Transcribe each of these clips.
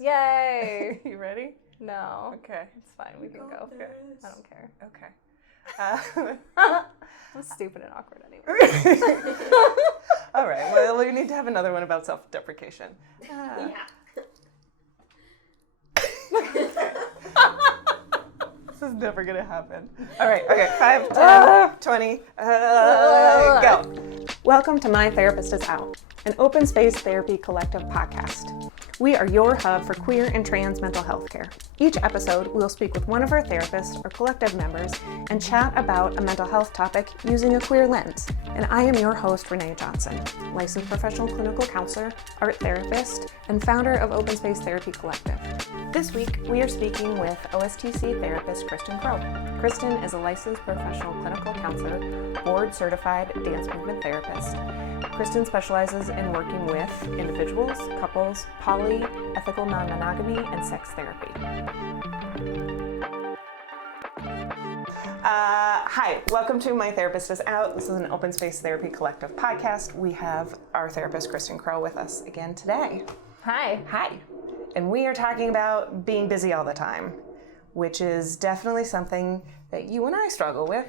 Yay! You ready? No. Okay. It's fine. We can go. Okay. I don't care. Okay. I'm stupid and awkward anyway. All right. Well, we need to have another one about self-deprecation. Yeah. This is never gonna happen. All right. Okay. 5, 10, 20. Go. Welcome to My Therapist is Out, an open space therapy collective podcast. We are your hub for queer and trans mental health care. Each episode, we'll speak with one of our therapists or collective members and chat about a mental health topic using a queer lens. And I am your host, Renee Johnson, licensed professional clinical counselor, art therapist, and founder of Open Space Therapy Collective. This week, we are speaking with OSTC therapist Kristen Crowe. Kristen is a licensed professional clinical counselor, board-certified dance movement therapist. Kristen specializes in working with individuals, couples, poly, ethical non-monogamy, and sex therapy. Hi, welcome to My Therapist is Out. This is an Open Space Therapy Collective podcast. We have our therapist, Kristen Crowe, with us again today. Hi. Hi. And we are talking about being busy all the time, which is definitely something that you and I struggle with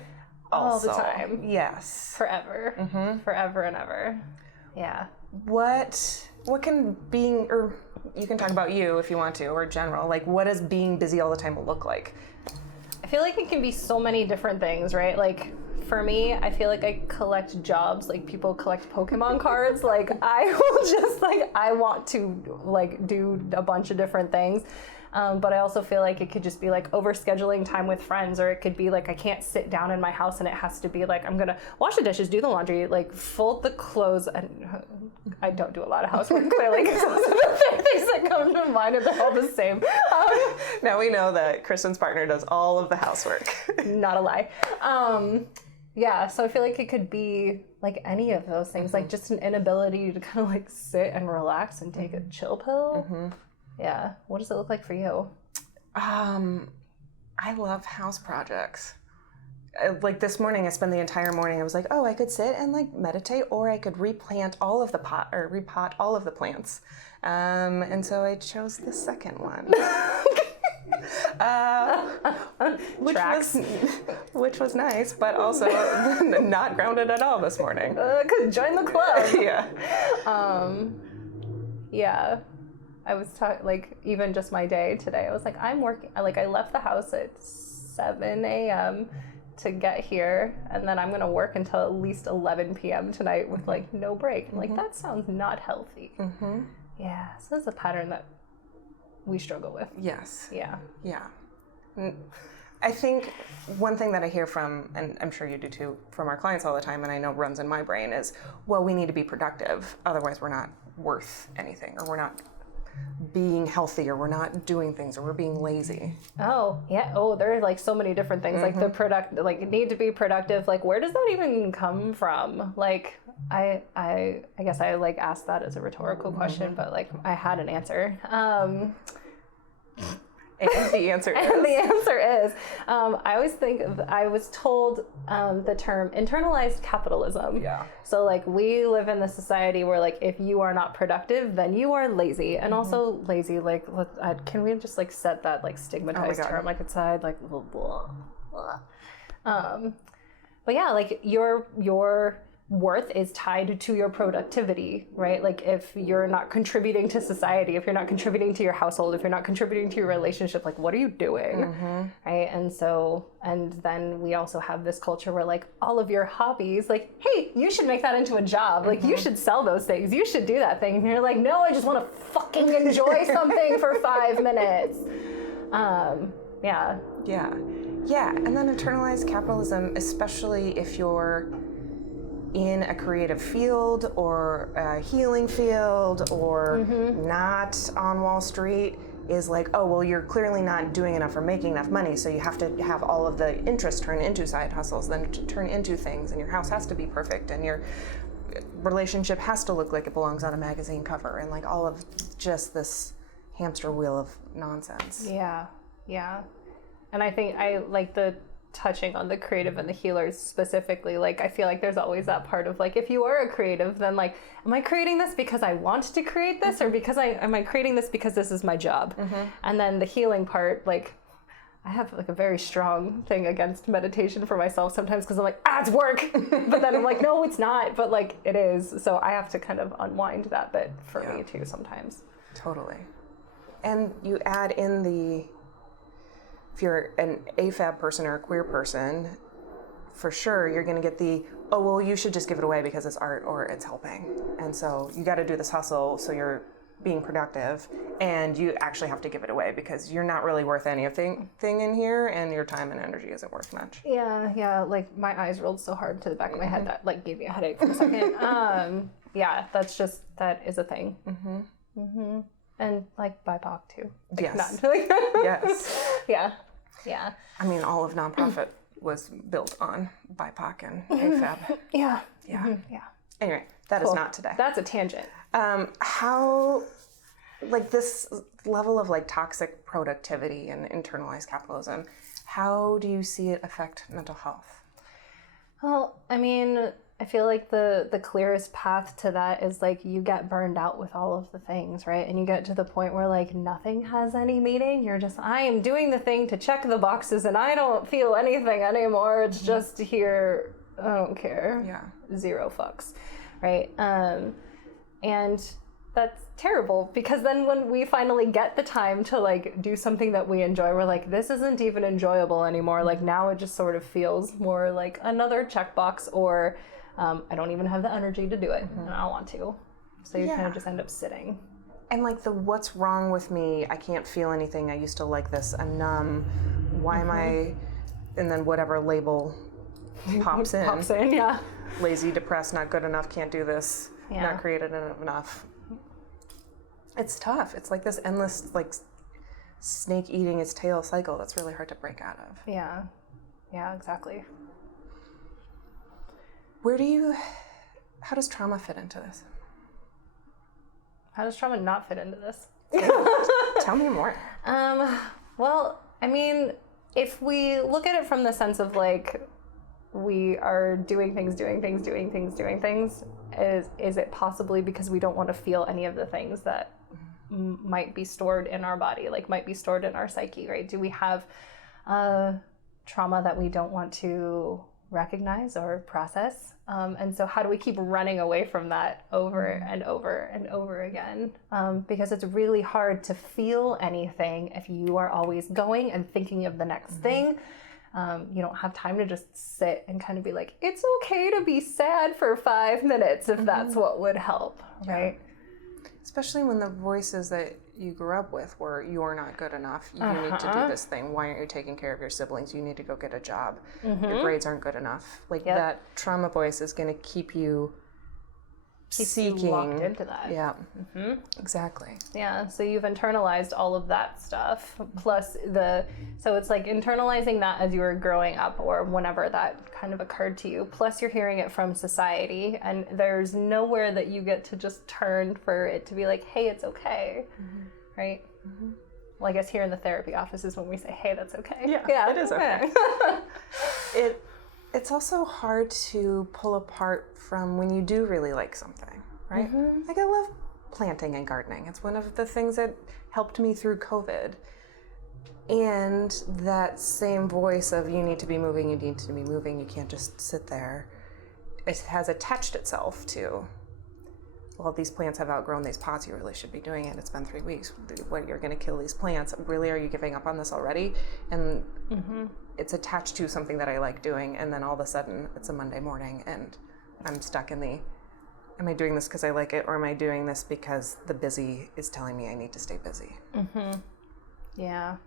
also. All the time. Yes. Forever. Mm-hmm. Forever and ever. Yeah. What can being, or you can talk about you if you want to, or general, like what does being busy all the time look like? I feel like it can be so many different things, right? Like, for me, I feel like I collect jobs, like people collect Pokemon cards. Like, I will just, like, I want to, like, do a bunch of different things. But I also feel like it could just be like overscheduling time with friends, or it could be like I can't sit down in my house and it has to be like I'm gonna wash the dishes, do the laundry, like fold the clothes. And I don't do a lot of housework clearly because those are the things that come to mind and they're all the same. Now we know that Kristen's partner does all of the housework. Not a lie. Yeah, so I feel like it could be like any of those things, like just an inability to kind of like sit and relax and take a chill pill. Yeah. What does it look like for you? I love house projects. Like this morning, I spent the entire morning, I was like, oh, I could sit and like meditate, or I could repot all of the plants. And so I chose the second one. Which was nice, but also not grounded at all this morning. Join the club. Yeah. Yeah. I was like, even just my day today, I was like, I'm working, like I left the house at 7 a.m. to get here, and then I'm gonna work until at least 11 p.m. tonight with like no break. I'm like, that sounds not healthy. Yeah, so this is a pattern that we struggle with. Yes. Yeah. Yeah. I think one thing that I hear from, and I'm sure you do too, from our clients all the time, and I know runs in my brain is, well, we need to be productive, otherwise we're not worth anything, or we're not being healthy, or we're not doing things, or we're being lazy. Oh, yeah. Oh, there are like so many different things, like like need to be productive. Like, where does that even come from? Like, I guess I like asked that as a rhetorical question, but like I had an answer. And the answer is? And the answer is, I always think, I was told the term internalized capitalism. Yeah. So like we live in this society where like if you are not productive, then you are lazy. And also lazy, like, can we just like set that like stigmatized term like aside, like blah, blah, blah. But yeah, like your worth is tied to your productivity, right? Like if you're not contributing to society, if you're not contributing to your household, if you're not contributing to your relationship, like what are you doing? Right? And then we also have this culture where like all of your hobbies, like, hey, you should make that into a job. Like you should sell those things. You should do that thing. And you're like, no, I just want to fucking enjoy something for 5 minutes. Yeah. And then internalized capitalism, especially if you're in a creative field or a healing field or not on Wall Street, is like, oh, well, you're clearly not doing enough or making enough money, so you have to have all of the interest turn into side hustles, then to turn into things, and your house has to be perfect, and your relationship has to look like it belongs on a magazine cover, and like all of just this hamster wheel of nonsense. Yeah. And I think I like the touching on the creative and the healers specifically, like, I feel like there's always that part of like, if you are a creative, then like, am I creating this because I want to create this, or because am I creating this because this is my job? And then the healing part, like, I have like a very strong thing against meditation for myself sometimes, because I'm like, it's work. But then I'm like, no, it's not. But like, it is. So I have to kind of unwind that bit for me too sometimes. Totally. And you add in if you're an AFAB person or a queer person, for sure you're going to get you should just give it away because it's art or it's helping. And so you got to do this hustle so you're being productive, and you actually have to give it away because you're not really worth anything in here, and your time and energy isn't worth much. Yeah, like my eyes rolled so hard to the back of my head that like gave me a headache for a second. That is a thing. And like BIPOC too. Like, yes. Yes. Yeah. I mean, all of nonprofit was built on BIPOC and AFAB. Yeah. Anyway, that is not today. That's a tangent. How, like, this level of like toxic productivity and internalized capitalism, how do you see it affect mental health? Well, I mean, I feel like the clearest path to that is like you get burned out with all of the things, right? And you get to the point where like nothing has any meaning. You're just, I am doing the thing to check the boxes and I don't feel anything anymore. It's just here. I don't care. Yeah. Zero fucks. Right. And that's terrible, because then when we finally get the time to like do something that we enjoy, we're like, this isn't even enjoyable anymore. Like now it just sort of feels more like another checkbox, or I don't even have the energy to do it and I don't want to. So you kind of just end up sitting. And like what's wrong with me? I can't feel anything. I used to like this. I'm numb. Why am I? And then whatever label pops in. Yeah. Lazy, depressed, not good enough, can't do this, not creative enough. It's tough. It's like this endless, like, snake eating its tail cycle that's really hard to break out of. Yeah. Yeah, exactly. How does trauma fit into this? How does trauma not fit into this? Tell me more. Well, I mean, if we look at it from the sense of like, we are doing things, is it possibly because we don't want to feel any of the things that might be stored in our body, like might be stored in our psyche, right? Do we have trauma that we don't want to recognize or process? And so how do we keep running away from that over and over and over again? Because it's really hard to feel anything if you are always going and thinking of the next thing. You don't have time to just sit and kind of be like, it's okay to be sad for 5 minutes if that's what would help, right? Especially when the voices that you grew up with were, you're not good enough, you need to do this thing, why aren't you taking care of your siblings, you need to go get a job, your grades aren't good enough. Like that trauma voice is going to keep you seeking. You locked into that. Yeah, exactly. Yeah, so you've internalized all of that stuff, plus so it's like internalizing that as you were growing up or whenever that kind of occurred to you, plus you're hearing it from society, and there's nowhere that you get to just turn for it to be like, hey, it's okay, right? Well, I guess here in the therapy office is when we say, hey, that's okay. Yeah, it is okay. It's also hard to pull apart from when you do really like something, right? Like I love planting and gardening. It's one of the things that helped me through COVID. And that same voice of you need to be moving, you can't just sit there. It has attached itself to, well, these plants have outgrown these pots, you really should be doing it. It's been 3 weeks. What, you're going to kill these plants? Really, are you giving up on this already? And it's attached to something that I like doing, and then all of a sudden it's a Monday morning and I'm stuck in am I doing this because I like it, or am I doing this because the busy is telling me I need to stay busy? Yeah,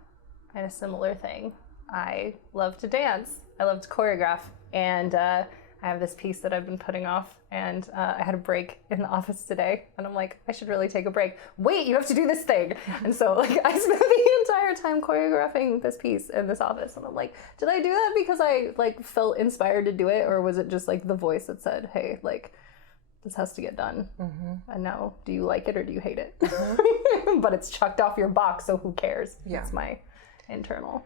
I had a similar thing. I love to dance. I love to choreograph, and I have this piece that I've been putting off, and I had a break in the office today, and I'm like, I should really take a break. Wait, you have to do this thing. And so like I spent the entire time choreographing this piece in this office, and I'm like, did I do that because I like felt inspired to do it, or was it just like the voice that said, hey, like this has to get done? And now, do you like it or do you hate it? But it's chucked off your box, so who cares? That's my internal.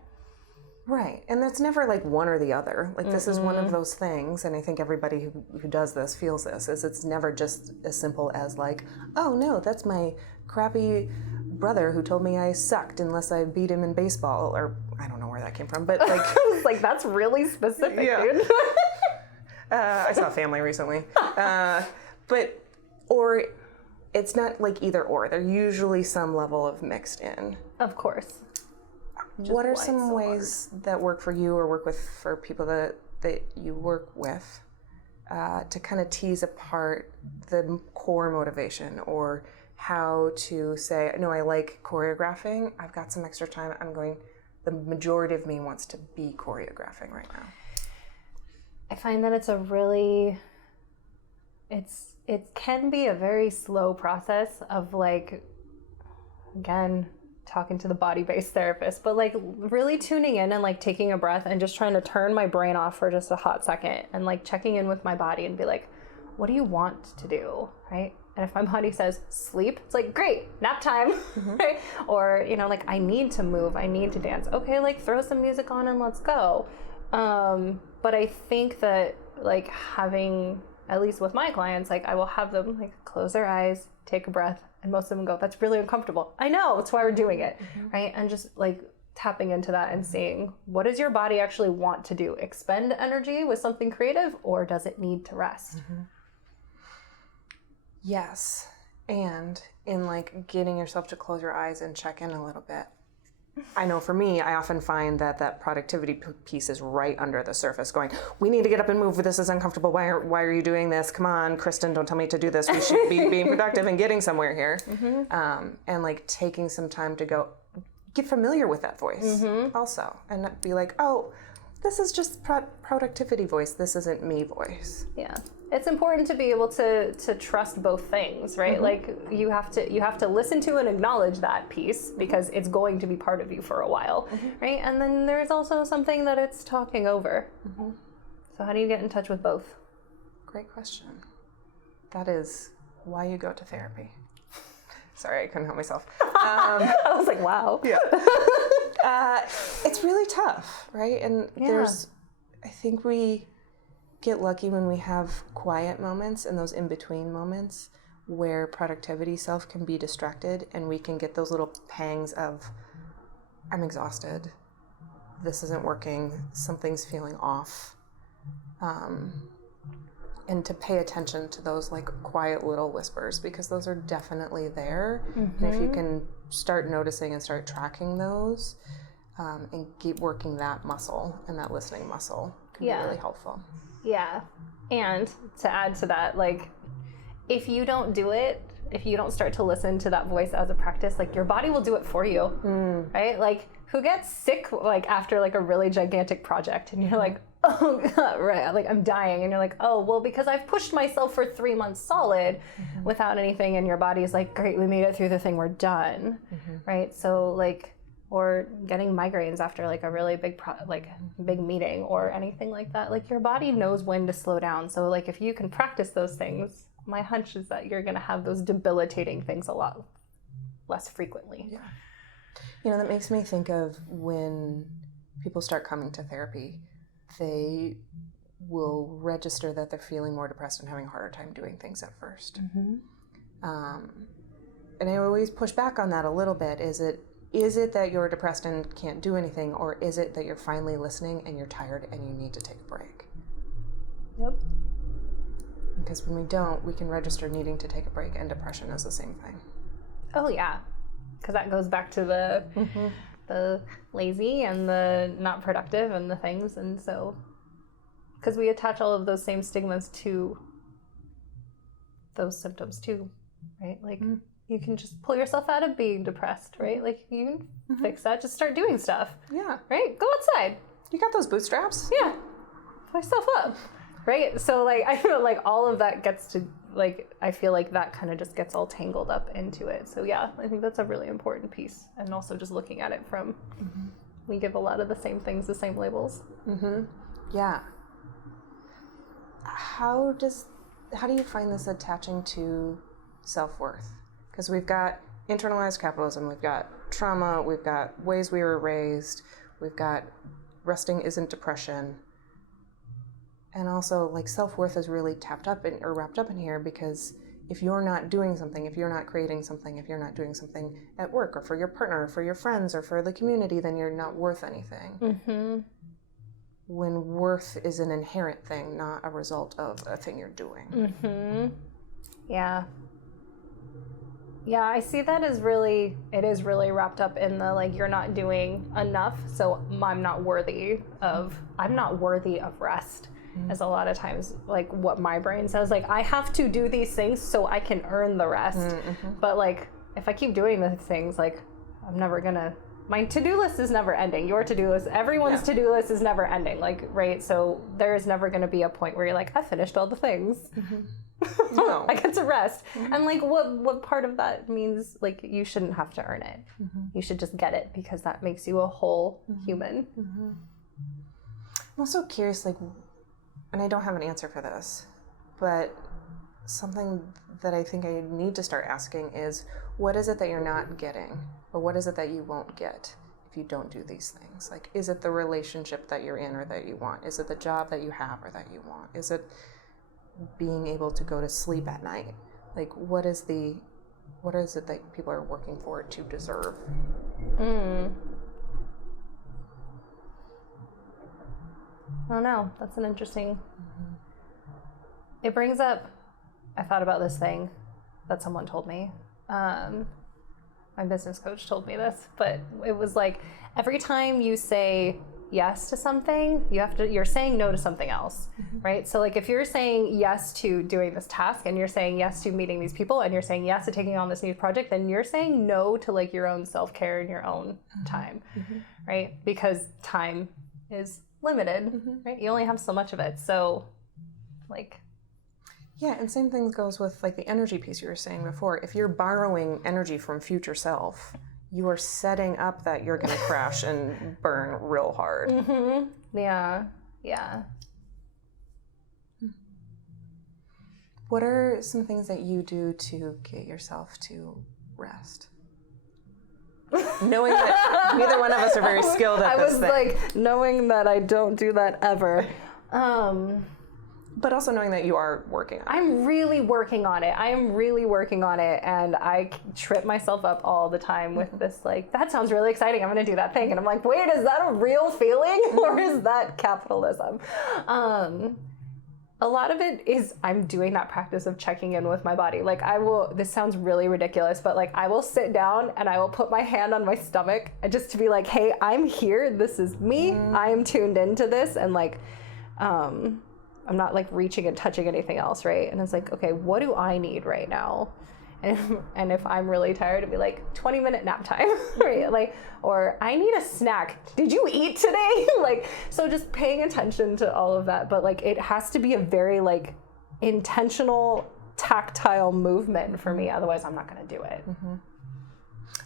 Right. And that's never like one or the other. Like this is one of those things, and I think everybody who does this feels this, is it's never just as simple as like, oh no, that's my crappy brother who told me I sucked unless I beat him in baseball, or I don't know where that came from, but like I was like, that's really specific, dude. I saw Family recently. Or it's not like either or. They're usually some level of mixed in. Of course. What are some ways that work for you or work for people that you work with to kind of tease apart the core motivation, or how to say, no, I like choreographing. I've got some extra time. The majority of me wants to be choreographing right now. I find that it can be a very slow process of like, again, talking to the body-based therapist, but like really tuning in and like taking a breath and just trying to turn my brain off for just a hot second and like checking in with my body and be like, what do you want to do, right? And if my body says sleep, it's like, great, nap time, right? Or, like I need to move, I need to dance. Okay, like throw some music on and let's go. But I think that like having, at least with my clients, like I will have them like close their eyes, take a breath, and most of them go, that's really uncomfortable. I know, that's why we're doing it, right? And just like tapping into that and seeing, what does your body actually want to do? Expend energy with something creative, or does it need to rest? Yes. And in like getting yourself to close your eyes and check in a little bit. I know for me, I often find that productivity piece is right under the surface going, we need to get up and move. This is uncomfortable. Why are you doing this? Come on, Kristen, don't tell me to do this. We should be being productive and getting somewhere here. And like taking some time to go get familiar with that voice also, and not be like, oh, this is just productivity voice. This isn't me voice. Yeah. It's important to be able to trust both things, right? Like you have to listen to and acknowledge that piece because it's going to be part of you for a while, right? And then there's also something that it's talking over. So how do you get in touch with both? Great question. That is why you go to therapy. Sorry, I couldn't help myself. I was like, wow. Yeah. It's really tough, right? And I think we get lucky when we have quiet moments and those in-between moments where productivity self can be distracted, and we can get those little pangs of, I'm exhausted, this isn't working, something's feeling off. And to pay attention to those like quiet little whispers, because those are definitely there. And if you can start noticing and start tracking those, and keep working that muscle and that listening muscle can be really helpful. Yeah. And to add to that, like if you don't do it, if you don't start to listen to that voice as a practice, like your body will do it for you, right? Like who gets sick like after like a really gigantic project and you're like, oh God, right, like I'm dying, and you're like, oh, well, because I've pushed myself for 3 months solid without anything, and your body's like, great, we made it through the thing, we're done, right? So like, or getting migraines after like a really big big meeting or anything like that, like your body knows when to slow down. So like if you can practice those things, my hunch is that you're going to have those debilitating things a lot less frequently. Yeah. That makes me think of when people start coming to therapy, they will register that they're feeling more depressed and having a harder time doing things at first. And I always push back on that a little bit. Is it that you're depressed and can't do anything, or is it that you're finally listening and you're tired and you need to take a break? Yep. Because when we don't, we can register needing to take a break, and depression is the same thing. Oh yeah, because that goes back to the lazy and the not productive and the things, and so because we attach all of those same stigmas to those symptoms too, right? Like you can just pull yourself out of being depressed, right? Like you can fix that, just start doing stuff. Yeah. Right? Go outside. You got those bootstraps? Yeah. Pull yourself up. Right? So like I feel like all of that gets to like, I feel like that kind of just gets all tangled up into it. So yeah, I think that's a really important piece. And also just looking at it from, we give a lot of the same things, the same labels. Yeah. How do you find this attaching to self-worth? Because we've got internalized capitalism, we've got trauma, we've got ways we were raised, we've got resting isn't depression. And also, like, self-worth is really wrapped up in here, because if you're not doing something, if you're not creating something, if you're not doing something at work or for your partner or for your friends or for the community, then you're not worth anything. Mm-hmm. When worth is an inherent thing, not a result of a thing you're doing. Mm-hmm. Yeah. Yeah, I see that as really wrapped up in the, like, you're not doing enough, so I'm not worthy of rest. Is a lot of times like what my brain says, like, I have to do these things so I can earn the rest. Mm-hmm. But like, if I keep doing the things, like, I'm never gonna, my to-do list is never ending. Your to-do list, everyone's to-do list is never ending. Like, right? So there is never gonna be a point where you're like, I finished all the things. Mm-hmm. No. I get to rest. Mm-hmm. And like, what part of that means, like, you shouldn't have to earn it. Mm-hmm. You should just get it, because that makes you a whole human. Mm-hmm. I'm also curious, like, and I don't have an answer for this, but something that I think I need to start asking is, what is it that you're not getting? Or what is it that you won't get if you don't do these things? Like, is it the relationship that you're in or that you want? Is it the job that you have or that you want? Is it being able to go to sleep at night? Like, what is it that people are working for to deserve? I don't know. That's an interesting... It brings up... I thought about this thing that someone told me. My business coach told me this, but it was like, every time you say yes to something, you're saying no to something else, right? So like, if you're saying yes to doing this task, and you're saying yes to meeting these people, and you're saying yes to taking on this new project, then you're saying no to like your own self-care and your own time, right? Because time is limited, right? You only have so much of it. So like, yeah, and same thing goes with like the energy piece you were saying before. If you're borrowing energy from future self, you are setting up that you're going to crash and burn real hard. Yeah. What are some things that you do to get yourself to rest? Knowing that neither one of us are very skilled at this thing. I was like, knowing that I don't do that ever. But also knowing that you are working on it. I'm really working on it. I am really working on it. And I trip myself up all the time with this, like, that sounds really exciting. I'm going to do that thing. And I'm like, wait, is that a real feeling? Or is that capitalism? A lot of it is I'm doing that practice of checking in with my body. Like, this sounds really ridiculous, but like, I will sit down and I will put my hand on my stomach and just to be like, hey, I'm here. This is me. I am tuned into this. And like, I'm not like reaching and touching anything else, right? And it's like, okay, what do I need right now? And if I'm really tired, it'd be like 20-minute nap time, right? Like, or I need a snack. Did you eat today? Like, so just paying attention to all of that. But like, it has to be a very like intentional, tactile movement for me. Otherwise, I'm not going to do it.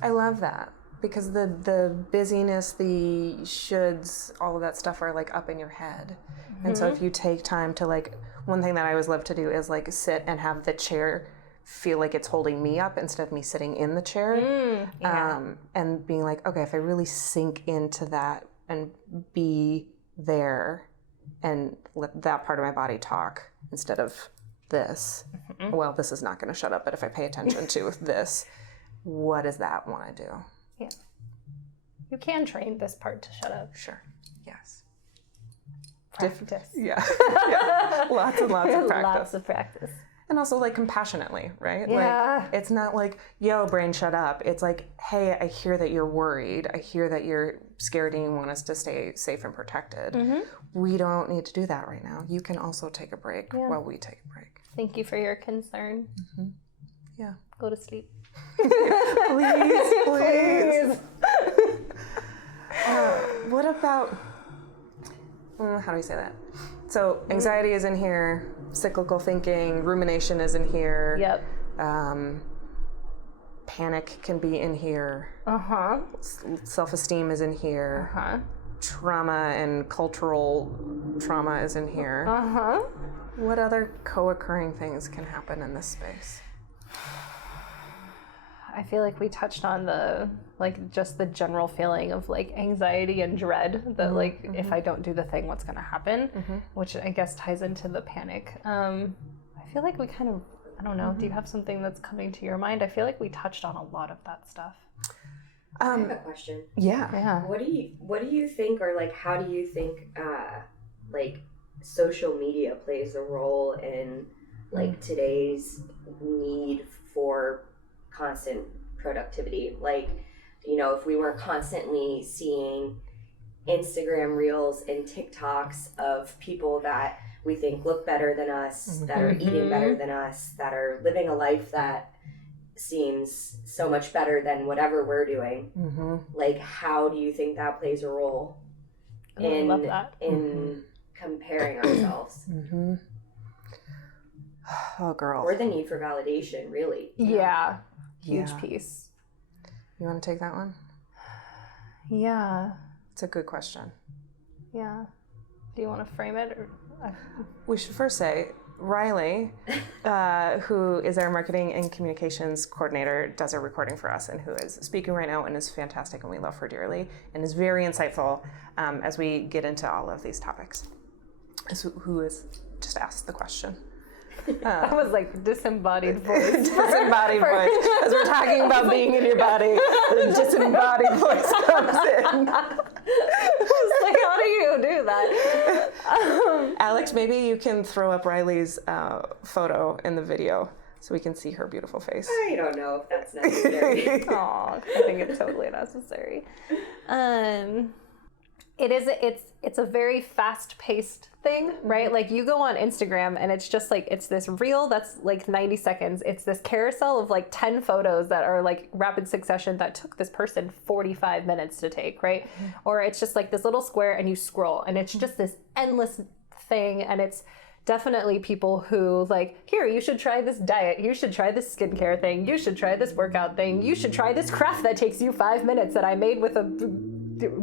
I love that, because the busyness, the shoulds, all of that stuff are like up in your head. And so if you take time to like, one thing that I always love to do is like sit and have the chair feel like it's holding me up instead of me sitting in the chair. And being like, okay, if I really sink into that and be there and let that part of my body talk instead of this, well, this is not going to shut up, but if I pay attention to this, what does that want to do? Yeah. You can train this part to shut up. Sure. Yes. Practice. Yeah. Lots and lots of practice. Lots of practice. And also like compassionately, right? Yeah. Like, it's not like, yo, brain, shut up. It's like, hey, I hear that you're worried. I hear that you're scared and you want us to stay safe and protected. We don't need to do that right now. You can also take a break while we take a break. Thank you for your concern. Yeah. Go to sleep. Please. What about... how do I say that? So anxiety is in here, cyclical thinking, rumination is in here. Yep. Panic can be in here. Self-esteem is in here. Trauma and cultural trauma is in here. What other co-occurring things can happen in this space? I feel like we touched on the, like, just the general feeling of, like, anxiety and dread that, like, if I don't do the thing, what's going to happen, which I guess ties into the panic. I feel like we kind of, I don't know, do you have something that's coming to your mind? I feel like we touched on a lot of that stuff. I have a question. Yeah. What do you think, or, like, how do you think, like, social media plays a role in, like, today's need for constant productivity? Like, you know, if we were constantly seeing Instagram reels and TikToks of people that we think look better than us, that are eating better than us, that are living a life that seems so much better than whatever we're doing, like, how do you think that plays a role in comparing ourselves? Oh, girl. Or the need for validation, really. Yeah. Huge piece. You want to take that one? Yeah. It's a good question. Yeah. Do you want to frame it? Or... We should first say, Riley, who is our marketing and communications coordinator, does our recording for us and who is speaking right now and is fantastic, and we love her dearly and is very insightful as we get into all of these topics. Who has just asked the question. That was like disembodied voice. Disembodied voice. As we're talking about being in your body, the disembodied voice comes in. It's like, how do you do that? Alex, maybe you can throw up Riley's photo in the video so we can see her beautiful face. I don't know if that's necessary. Aw, I think it's totally necessary. It's a very fast-paced thing, right? Like, you go on Instagram and it's just like, it's this reel that's like 90 seconds. It's this carousel of like 10 photos that are like rapid succession that took this person 45 minutes to take, right? Or it's just like this little square and you scroll and it's just this endless thing, and it's definitely people who like, here, you should try this diet, you should try this skincare thing, you should try this workout thing, you should try this craft that takes you 5 minutes that I made with a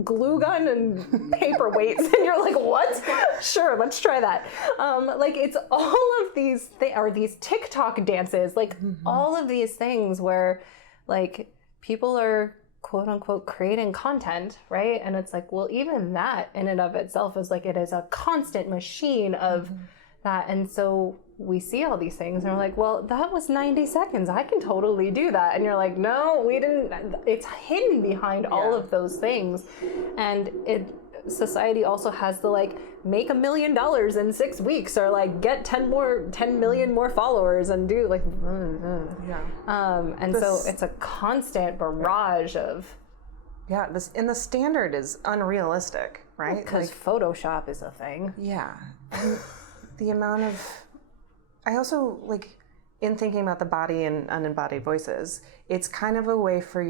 glue gun and paper weights, and you're like, what? Sure, let's try that. Like, it's all of these or these TikTok dances, like all of these things where like people are quote unquote creating content, right? And it's like, well, even that in and of itself is like, it is a constant machine of that. And so we see all these things and we're like, well, that was 90 seconds. I can totally do that. And you're like, no, we didn't. It's hidden behind all of those things. And society also has the like, make $1 million in 6 weeks, or like get 10 million more followers and do like, and so it's a constant barrage of. Yeah, the standard is unrealistic, right? Because like, Photoshop is a thing. Yeah. The amount of, I also, like, in thinking about the body and unembodied voices, it's kind of a way for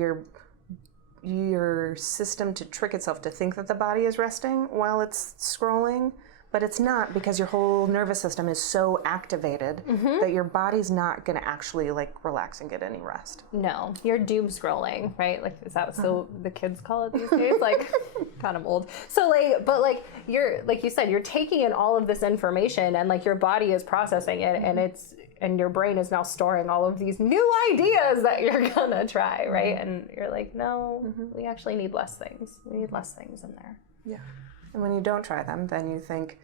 your system to trick itself to think that the body is resting while it's scrolling, but it's not, because your whole nervous system is so activated that your body's not going to actually like relax and get any rest. No, you're doom scrolling, right? Like, is that so the kids call it these days? Like, God, I'm old. So like, but like, you're, like you said, you're taking in all of this information and like your body is processing it, and your brain is now storing all of these new ideas that you're gonna try, right? And you're like, no, we actually need less things. We need less things in there. Yeah. And when you don't try them, then you think,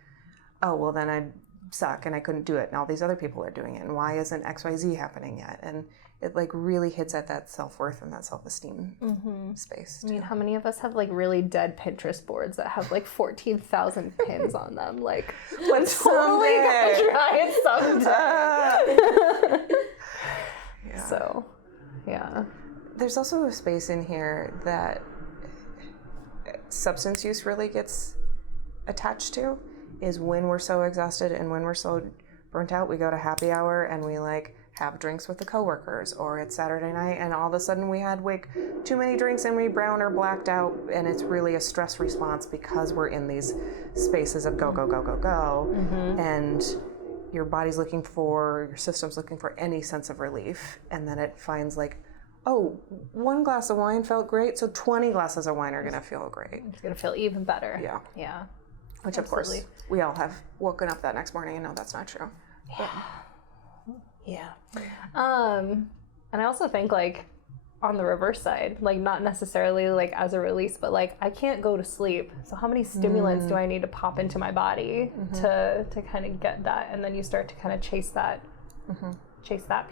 oh, well, then I suck and I couldn't do it, and all these other people are doing it, and why isn't XYZ happening yet? And it like really hits at that self-worth and that self-esteem space too. I mean, how many of us have like really dead Pinterest boards that have like 14,000 pins on them? Like, let's totally gonna try it someday. Yeah. So, yeah. There's also a space in here that substance use really gets attached to, is when we're so exhausted and when we're so burnt out, we go to happy hour and we like have drinks with the coworkers, or it's Saturday night and all of a sudden we had like too many drinks and we brown or blacked out, and it's really a stress response because we're in these spaces of go, go, go, go, go, and your body's looking for, your system's looking for any sense of relief, and then it finds like, oh, 1 glass of wine felt great, so 20 glasses of wine are gonna feel great. It's gonna feel even better. Yeah. Yeah. Which, Absolutely. of course, we all have woken up that next morning and know that's not true. Yeah. Yeah. And I also think, like, on the reverse side, like not necessarily like as a release, but like I can't go to sleep. So how many stimulants do I need to pop into my body to kind of get that? And then you start to kind of chase that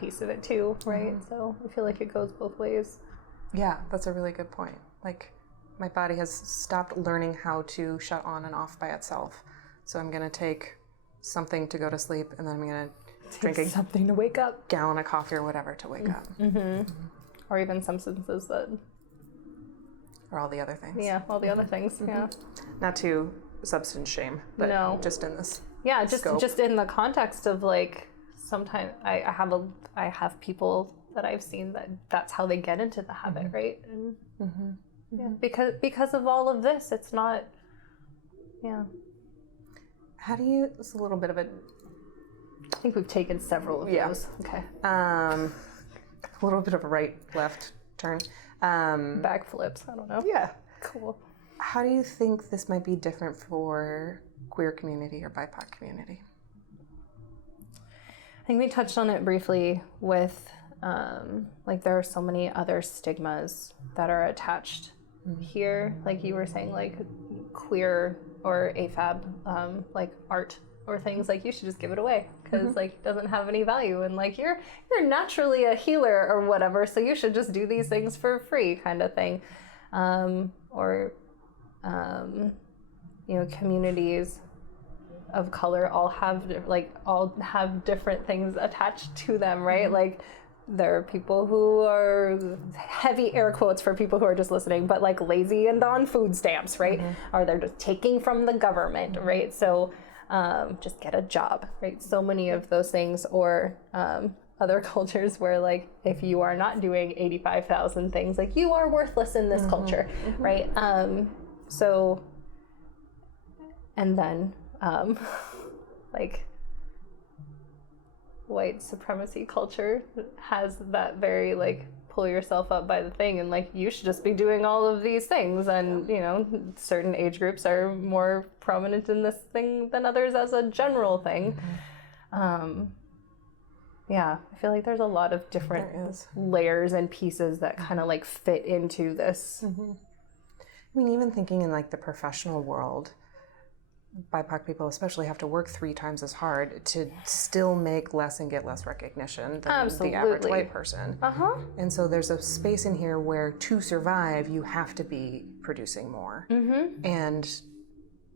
piece of it too, right? So I feel like it goes both ways. Yeah, that's a really good point. Like my body has stopped learning how to shut on and off by itself. So I'm going to take something to go to sleep, and then I'm going to drink something to wake up, gallon of coffee or whatever to wake up. Or even substances that... Or all the other things. Yeah, all the other things, yeah. Not to substance shame, but just in this just in the context of like, sometimes I have people that I've seen that's how they get into the habit, right? And yeah, because of all of this, it's not, How do you, it's a little bit of a... I think we've taken several of those. Okay. A little bit of a right, left turn. Backflips, I don't know. Yeah. Cool. How do you think this might be different for queer community or BIPOC community? I think we touched on it briefly with, like there are so many other stigmas that are attached here. Like you were saying, like queer or AFAB, like art or things, like you should just give it away because like it doesn't have any value, and like you're naturally a healer or whatever, so you should just do these things for free, kind of thing. Or you know, communities of color all have different things attached to them, right? Like there are people who are, heavy air quotes for people who are just listening, but like lazy and on food stamps, right? Or they're just taking from the government, right? So just get a job, right? So many of those things, or other cultures where like if you are not doing 85,000 things, like you are worthless in this culture, right? So, and then like white supremacy culture has that very like pull yourself up by the thing, and like you should just be doing all of these things, and you know, certain age groups are more prominent in this thing than others as a general thing. Yeah, I feel like there's a lot of different layers and pieces that kind of like fit into this. I mean, even thinking in like the professional world, BIPOC people especially have to work 3 times as hard to still make less and get less recognition than the average white person. And so there's a space in here where to survive, you have to be producing more. And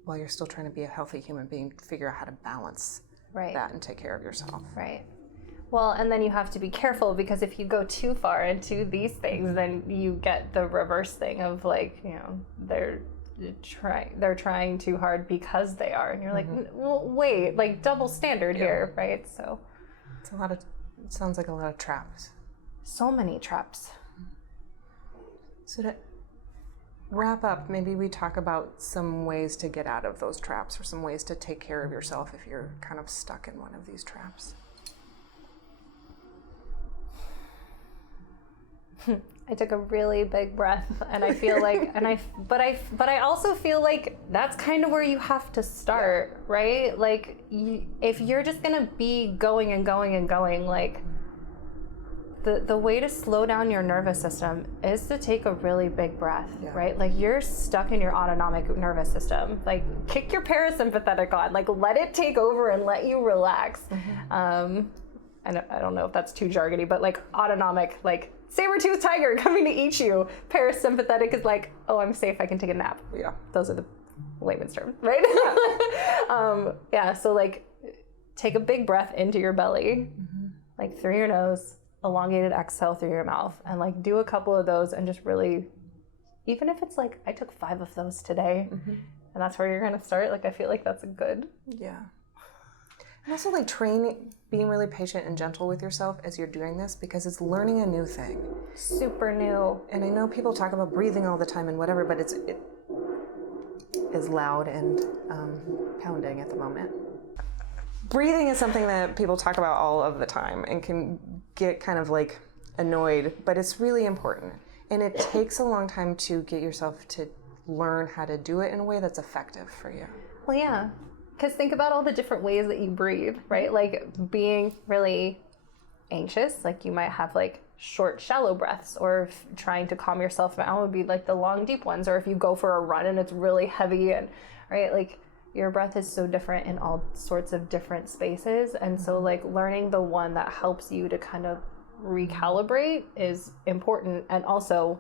while you're still trying to be a healthy human being, figure out how to balance that and take care of yourself. Right. Well, and then you have to be careful, because if you go too far into these things, then you get the reverse thing of like, you know, they're trying too hard because they are, and you're like, well, wait, like double standard here, right? So it's it sounds like a lot of traps. So many traps. So to wrap up, maybe we talk about some ways to get out of those traps, or some ways to take care of yourself if you're kind of stuck in one of these traps. I took a really big breath, and I feel like, but I also feel like that's kind of where you have to start, right? Like, if you're just gonna be going and going and going, like, the way to slow down your nervous system is to take a really big breath, right? Like, you're stuck in your autonomic nervous system. Like, kick your parasympathetic on, like, let it take over and let you relax. I don't know if that's too jargony, but like autonomic, like saber-toothed tiger coming to eat you. Parasympathetic is like, oh, I'm safe, I can take a nap. Yeah. Those are the layman's terms, right? So like take a big breath into your belly, like through your nose, elongated exhale through your mouth, and like do a couple of those, and just really, even if it's like, I took 5 of those today, and that's where you're gonna start, like I feel like that's a good. Yeah. And also like being really patient and gentle with yourself as you're doing this, because it's learning a new thing. Super new. And I know people talk about breathing all the time and whatever, but it is loud and pounding at the moment. Breathing is something that people talk about all of the time and can get kind of like annoyed, but it's really important. And it takes a long time to get yourself to learn how to do it in a way that's effective for you. Well, yeah. Because think about all the different ways that you breathe, right? Like being really anxious, like you might have like short, shallow breaths, or trying to calm yourself down would be like the long, deep ones. Or if you go for a run and it's really heavy and, right, like your breath is so different in all sorts of different spaces. And so like learning the one that helps you to kind of recalibrate is important. And also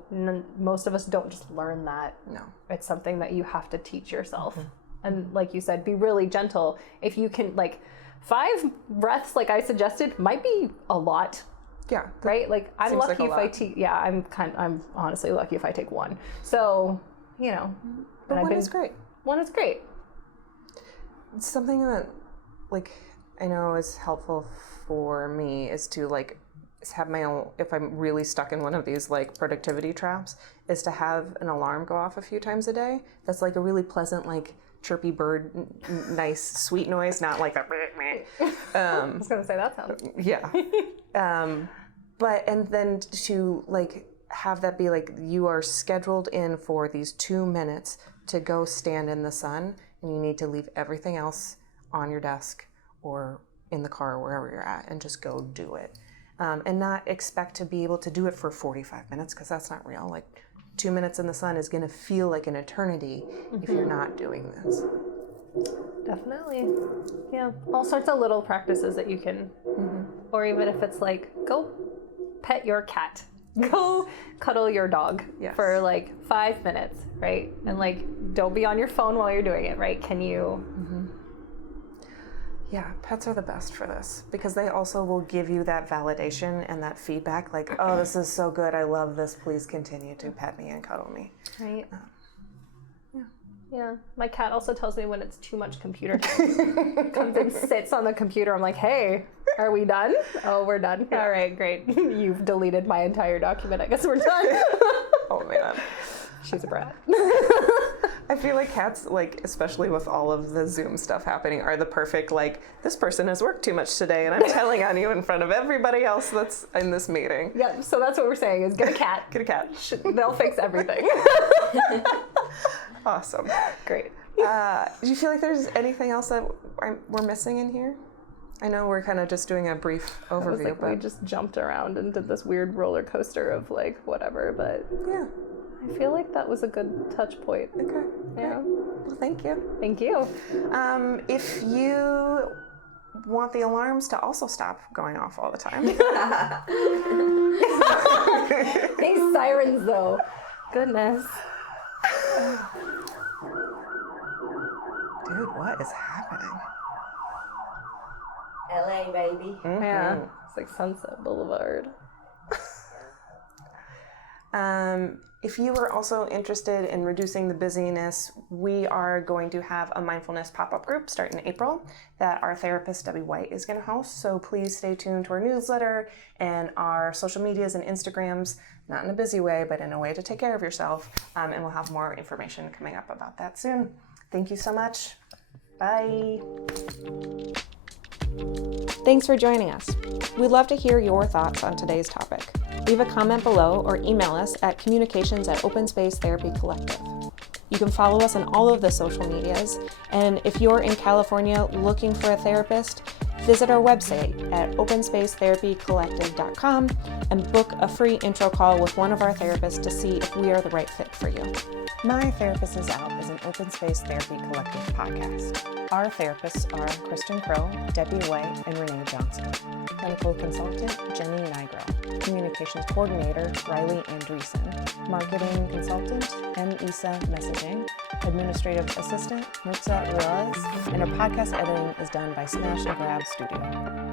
most of us don't just learn that. No. It's something that you have to teach yourself. And like you said, be really gentle. If you can, like 5 breaths, like I suggested, might be a lot. Yeah. Right? Like I'm lucky if I take. take, I'm honestly lucky if I take 1. So, you know. But 1 is great. 1 is great. It's something that, like, I know is helpful for me is to, like, have my own, if I'm really stuck in one of these, like, productivity traps, is to have an alarm go off a few times a day. That's, like, a really pleasant, like, chirpy bird, nice, sweet noise, not like that. I was going to say that sounds. Yeah. And then to, like, have that be, like, you are scheduled in for these 2 minutes to go stand in the sun, and you need to leave everything else on your desk or in the car or wherever you're at and just go do it. And not expect to be able to do it for 45 minutes because that's not real. Like 2 minutes in the sun is going to feel like an eternity if you're not doing this. Definitely. Yeah. All sorts of little practices that you can, or even if it's like, go pet your cat. Go cuddle your dog for like 5 minutes, right? And like, don't be on your phone while you're doing it, right? Can you? Yeah, pets are the best for this because they also will give you that validation and that feedback like, oh, this is so good. I love this. Please continue to pet me and cuddle me. Right. Yeah. My cat also tells me when it's too much computer time. Comes and sits on the computer. I'm like, hey, are we done? Oh, we're done. All right, great. You've deleted my entire document. I guess we're done. Oh, man. She's a brat. I feel like cats, like, especially with all of the Zoom stuff happening, are the perfect, like, this person has worked too much today, and I'm telling on you in front of everybody else that's in this meeting. Yeah, so that's what we're saying is get a cat. Get a cat. They'll fix everything. Awesome. Great. Do you feel like there's anything else that we're missing in here? I know we're kind of just doing a brief overview. We just jumped around and did this weird roller coaster of, like, whatever, but... Yeah. I feel like that was a good touch point. Okay. Yeah. Well, thank you. Thank you. If you want the alarms to also stop going off all the time. These sirens, though. Goodness. Dude, what is happening? LA, baby. Mm-hmm. Yeah. It's like Sunset Boulevard. If you are also interested in reducing the busyness, we are going to have a mindfulness pop-up group starting in April that our therapist, Debbie White, is going to host. So please stay tuned to our newsletter and our social medias and Instagrams, not in a busy way, but in a way to take care of yourself. And we'll have more information coming up about that soon. Thank you so much. Bye. Thanks for joining us. We'd love to hear your thoughts on today's topic. Leave a comment below or email us at communications@OpenSpaceTherapyCollective. You can follow us on all of the social medias, and if you're in California looking for a therapist, visit our website at openspacetherapycollective.com and book a free intro call with one of our therapists to see if we are the right fit for you. My Therapist is Out is an Open Space Therapy Collective podcast. Our therapists are Kristen Crowe, Debbie White, and Renee Johnson. Clinical consultant, Jenny Nigro. Communications coordinator, Riley Andreessen. Marketing consultant, M. Isa Messaging. Administrative assistant, Murtza Ruiz. And our podcast editing is done by Smash and Grab Studio.